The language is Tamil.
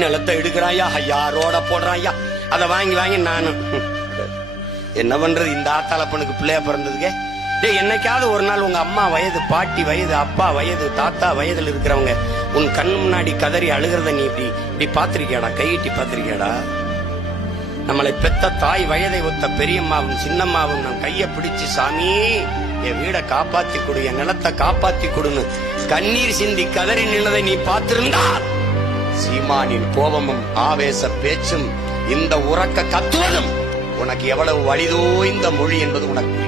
நிலத்தை எடுக்கிறாயா, ஐயா ரோட போடுறாயா, அதை வாங்கி வாங்கி நானும் என்ன பண்றது? இந்த ஆத்தாளப்பனுக்கு பிள்ளையா பிறந்ததுக்கே. என்னைக்காவது ஒரு நாள் உங்க அம்மா வயது, பாட்டி வயது, அப்பா வயது, தாத்தா வயதுல இருக்கிறவங்க உன் கண் முன்னாடி கதறி அழுகிறத நீ இப்படி பாத்திருக்கியாடா? கையிட்டி பாத்திருக்கியாடா? நம்மளை பெத்த தாய் வயதை ஒத்த பெரியம்மாவும் சின்னம்மாவும் நம் கைய பிடிச்சு, சாமி என் வீட காப்பாத்தி கொடு, என் நிலத்தை காப்பாத்தி கொடுன்னு கண்ணீர் சிந்தி கதறி நின்னதை நீ பார்த்திருந்தா சீமானின் கோபமும் ஆவேச பேச்சும் இந்த உறக்க கத்துவதும் உனக்கு எவ்வளவு வலிதோ இந்த மொழி என்பது உனக்கு